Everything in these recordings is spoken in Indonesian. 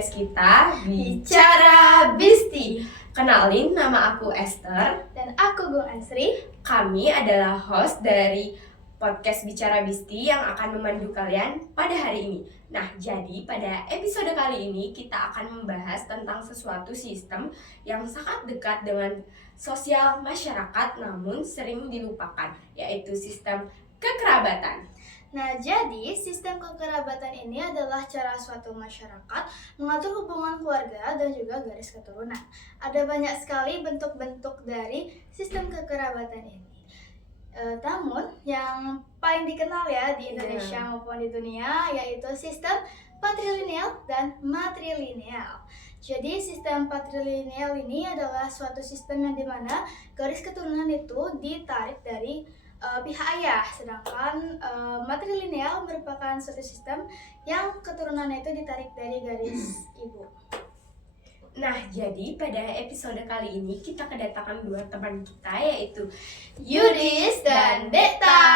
podcast kita Bicara Bisti. Kenalin, nama aku Esther dan aku Gung Asri. Kami adalah host dari podcast Bicara Bisti yang akan memandu kalian pada hari ini. Nah, jadi pada episode kali ini kita akan membahas tentang sesuatu sistem yang sangat dekat dengan sosial masyarakat namun sering dilupakan, yaitu sistem kekerabatan. Nah, jadi sistem kekerabatan ini adalah cara suatu masyarakat mengatur hubungan keluarga dan juga garis keturunan. Ada banyak sekali bentuk-bentuk dari sistem kekerabatan ini. Namun yang paling dikenal ya di Indonesia maupun di dunia yaitu sistem patrilineal dan matrilineal. Jadi sistem patrilineal ini adalah suatu sistem yang dimana garis keturunan itu ditarik dari pihak ayah, sedangkan matrilineal merupakan suatu sistem yang keturunannya itu ditarik dari garis ibu. Nah, jadi pada episode kali ini kita kedatangan dua teman kita yaitu Yudis dan Deta.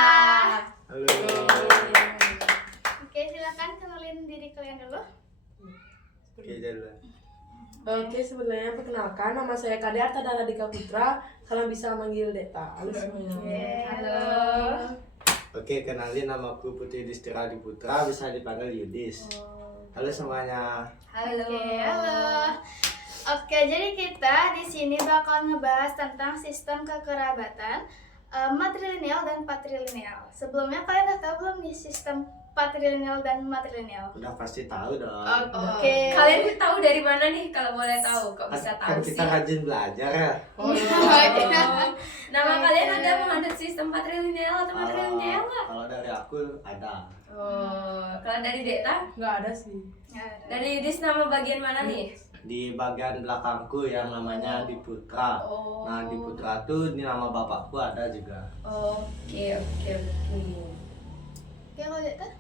Halo. Oke, silakan kenalin diri kalian dulu. Oke, jalan. Oke, sebenarnya perkenalkan, nama saya Kade Artadara Dika Putra. Kalian bisa manggil Deta. Halo semuanya. Halo. Oke, kenalin namaku Putri Distira Putra, bisa dipanggil Yudis. Halo semuanya. Halo. Oke, halo. Oke, jadi kita di sini bakal ngebahas tentang sistem kekerabatan matrilineal dan patrilineal. Sebelumnya kalian udah tahu belum nih sistem patrilineal dan matrilineal? Udah pasti tahu dong. Oke. Kalian tahu dari mana nih kalau boleh tahu? Kok bisa tahu Kan sih? kita rajin belajar ya. Nama kalian ada menganut sistem patrilineal atau matrilineal nggak? Kalau dari aku ada. Kalau dari Deta? Nggak ada sih. Dari Yudis nama bagian mana nih? Di bagian belakangku yang namanya Diputra. Nah, Diputra tuh ini nama bapakku ada juga. Oke. Oke, kalau Deta?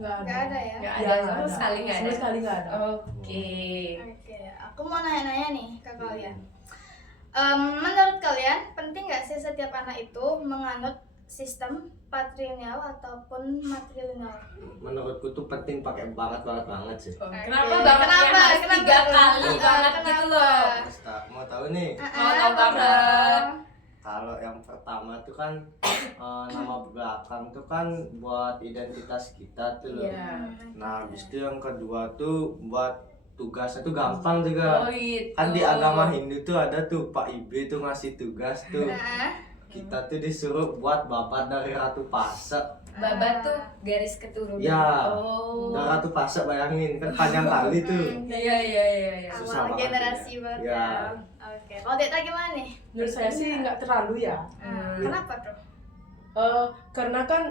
Nggak ada. Nggak ada ya? Nggak Iya, ada, nggak sama ada. sekali nggak ada. Sama sekali nggak ada. Oke. Oke, aku mau nanya-nanya nih ke kalian. Menurut kalian, penting nggak sih setiap anak itu menganut sistem patrilineal ataupun matrilineal? Menurutku tuh penting pakai banget sih. Kenapa Oke. banget Kenapa? ya? Harus Kenapa? 3 kali banget Kenapa? gitu loh. Mau tahu nih? Mau tahu banget. Kalau yang pertama tuh kan nama belakang tuh kan buat identitas kita tuh loh. Iya. Nah, habis itu yang kedua tuh buat tugasnya tuh gampang juga. Oh gitu. Kan di agama Hindu tuh ada tuh Pak Ibe tuh ngasih tugas tuh. Nah, Kita tuh disuruh buat babat dari Ratu Pase. Babat tuh garis keturunan. Ya. Oh. Dari Ratu Pase bayangin kan panjang kali tuh. Iya. Susah awal banget generasi ya. banget Ya. ya. Oke, kalau Deta gimana nih? Menurut saya sih nggak terlalu ya. Kenapa tuh? Karena kan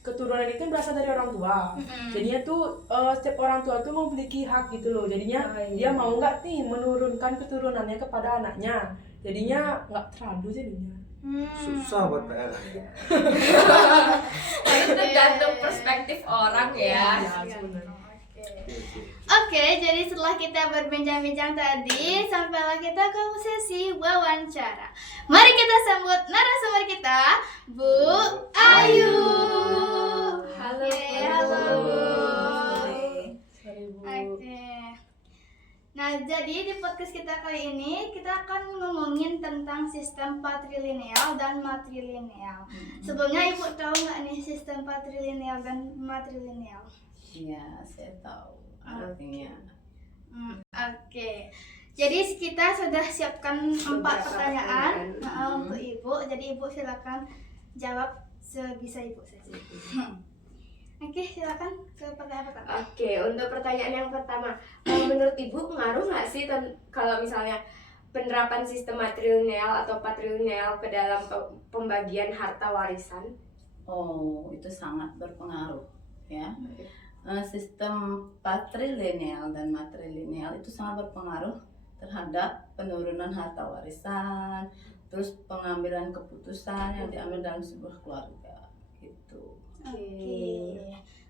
keturunan itu berasal dari orang tua. Jadinya tuh setiap orang tua tuh memiliki hak gitu loh. Jadinya dia mau nggak nih menurunkan keturunannya kepada anaknya. Jadinya nggak terlalu jadinya. Susah buat PR. Itu tergantung perspektif orang ya. Iya, sebenarnya. Oke, jadi setelah kita berbincang-bincang tadi, sampailah kita ke sesi wawancara. Mari kita sambut narasumber kita, Bu Ayu. Halo, Oke, Bu. halo Bu. Sorry, Bu. Oke. Nah, jadi di podcast kita kali ini kita akan ngomongin tentang sistem patrilineal dan matrilineal. Sebelumnya Ibu tahu nggak nih sistem patrilineal dan matrilineal? Iya, saya tahu artinya. Oke. Jadi kita sudah siapkan 4 pertanyaan untuk Ibu. Jadi Ibu silakan jawab sebisa Ibu saja. Oke, silakan ke pertanyaan pertama. Oke, untuk pertanyaan yang pertama, menurut Ibu ngaruh nggak sih kalau misalnya penerapan sistem matrilineal atau patrilineal ke dalam pembagian harta warisan? Oh, itu sangat berpengaruh ya. Sistem patrilineal dan matrilineal itu sangat berpengaruh terhadap penurunan harta warisan, terus pengambilan keputusan yang diambil dalam sebuah keluarga gitu. Oke.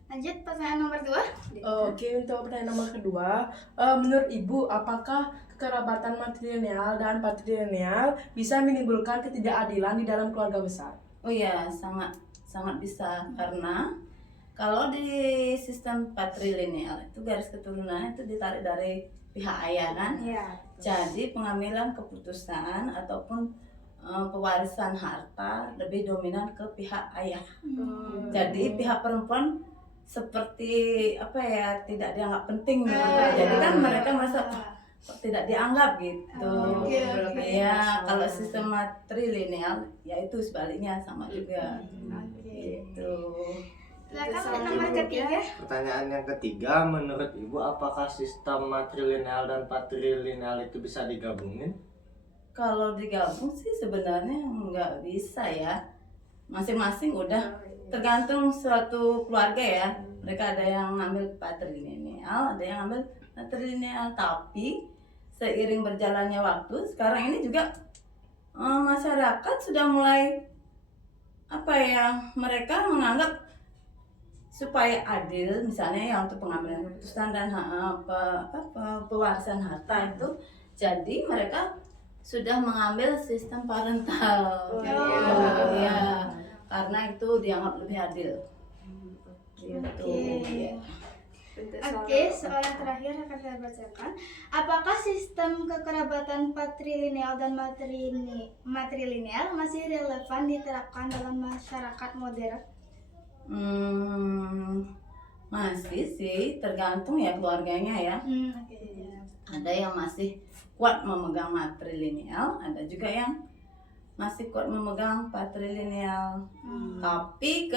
Lanjut pertanyaan nomor 2. Oke, untuk pertanyaan nomor kedua, menurut Ibu, apakah kekerabatan matrilineal dan patrilineal bisa menimbulkan ketidakadilan di dalam keluarga besar? Oh ya, sangat bisa karena Kalau di sistem patrilineal itu garis keturunannya itu ditarik dari pihak ayah kan. Iya. Jadi pengambilan keputusan ataupun pewarisan harta lebih dominan ke pihak ayah. Jadi pihak perempuan seperti apa ya, tidak dianggap penting gitu. Jadi kan mereka merasa kok tidak dianggap gitu. Oke. Ya kalau sistem matrilineal ya itu sebaliknya sama juga. Oke. Gitu. Silakan nomor ketiga. Pertanyaan yang ketiga, menurut Ibu apakah sistem matrilineal dan patrilineal itu bisa digabungin? Kalau digabung sih sebenarnya nggak bisa ya. Masing-masing udah tergantung suatu keluarga ya. Mereka ada yang ngambil patrilineal, ada yang ngambil matrilineal. Tapi seiring berjalannya waktu, sekarang ini juga masyarakat sudah mulai apa ya, mereka menganggap supaya adil, misalnya ya untuk pengambilan keputusan dan pewarisan harta itu, jadi mereka sudah mengambil sistem parental. Ya, karena itu dianggap lebih adil. Gitu. Ya. Oke, soal yang terakhir akan saya bacakan. Apakah sistem kekerabatan patrilineal dan matrilineal masih relevan diterapkan dalam masyarakat modern? Masih sih, tergantung ya keluarganya ya. Ada yang masih kuat memegang matrilineal, ada juga yang masih kuat memegang patrilineal. Tapi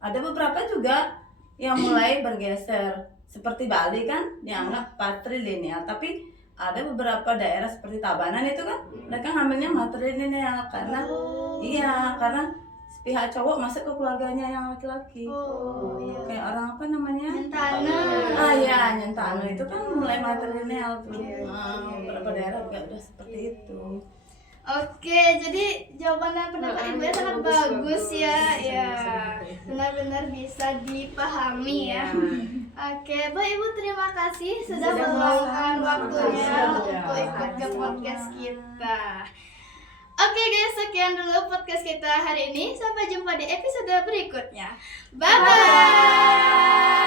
ada beberapa juga yang mulai bergeser. Seperti Bali kan dianggap patrilineal, tapi ada beberapa daerah seperti Tabanan itu kan mereka ngambilnya matrilineal karena karena pihak cowok masuk ke keluarganya yang laki-laki. Kayak orang apa namanya? Nyentana. Nyentana itu kan mulai matrilineal tuh. Beberapa daerah juga udah seperti itu. Oke, jadi jawaban dan pendapat Ibu sangat bagus ya. Ya, benar-benar bisa dipahami ya. Oke, Bapak Ibu terima kasih sudah meluangkan waktunya untuk ikut ke podcast kita. Oke guys, sekian dulu podcast kita hari ini. Sampai jumpa di episode berikutnya. Bye-bye.